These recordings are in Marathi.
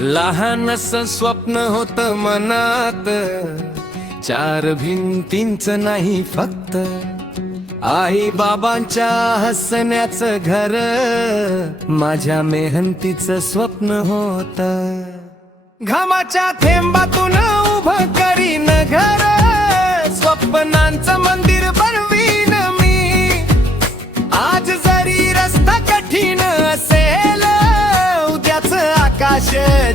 लहानस स्वप्न होत मनात, चार भिंतींच नाही फक्त, आई बाबांच्या हसण्याचं घर, माझ्या मेहनतीचं स्वप्न होत. घामाच्या थेंबातून उभं करीन घर, स्वप्नांचं मंदिर बनवीन मी. आज जरी रस्ता कठीण असेल, उद्याच आकाश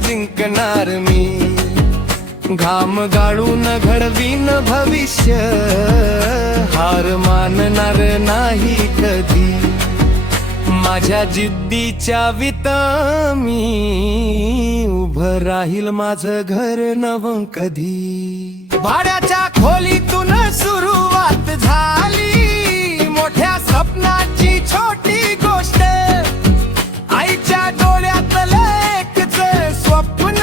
जिंकणार मी. घाम गाळून घडवीन भविष्य, हार मानणार नाही कधी. माझ्या जिद्दीच्या वित मी उभं राहील माझं घर नवं कधी. भाड्याच्या खोलीतून सुरुवात झाली, मोठ्या स्वप्नाची छोटी गोष्ट. आईच्या डोळ्यातलं एकच स्वप्न,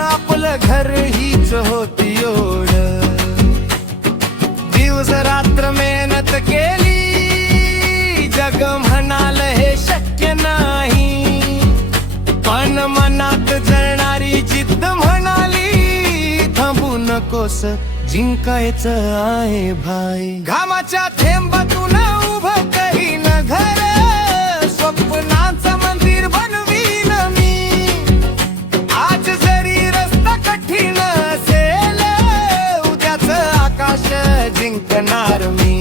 आपलं घर हीच होती ओढ. दिवस रात्र मेहनत केली, जग म्हणाल हे शक्य नाही. पण मनात जळणारी जिद्द म्हणाली, थांबू नकोस जिंकायचं आहे भाई. घामाच्या थेंबातून उभं करीन घर, स्वप्नाचं मंदिर बनवीन मी. आज जरी रस्ता कठीण असेल, उद्याच आकाश जिंकणार मी.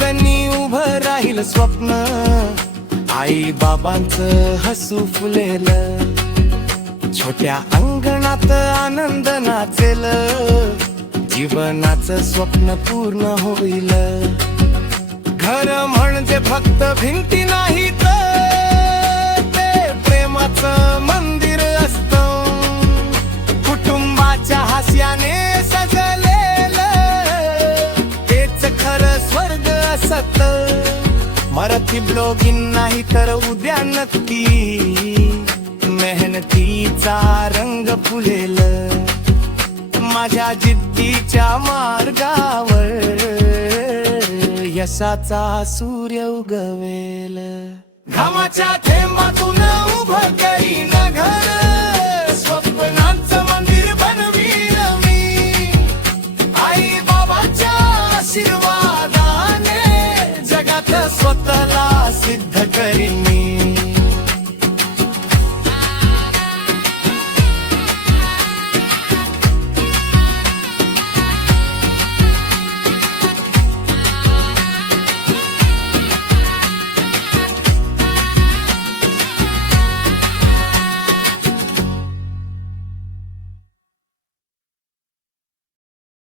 बनी उभं राहील स्वप्न, आई बाबांचं हसू फुलेलं. छोट्या अंगणात आनंद नाचेल, जीवनाचं स्वप्न पूर्ण होईल. घर म्हणजे फक्त भिंती नाही, ते प्रेमाचं मंदिर असतं. कुटुंबाच्या हास्याने सजलेलं, तेच खरं स्वर्ग असत. मराठी ब्लॉगिंग नाही तर उद्या नक्की, मेहनतीचा रंग फुलेल. माझ्या जिद्दीच्या मार्गावर यशाचा सूर्य उगवेल. घामाच्या थेंबातून उभं करीन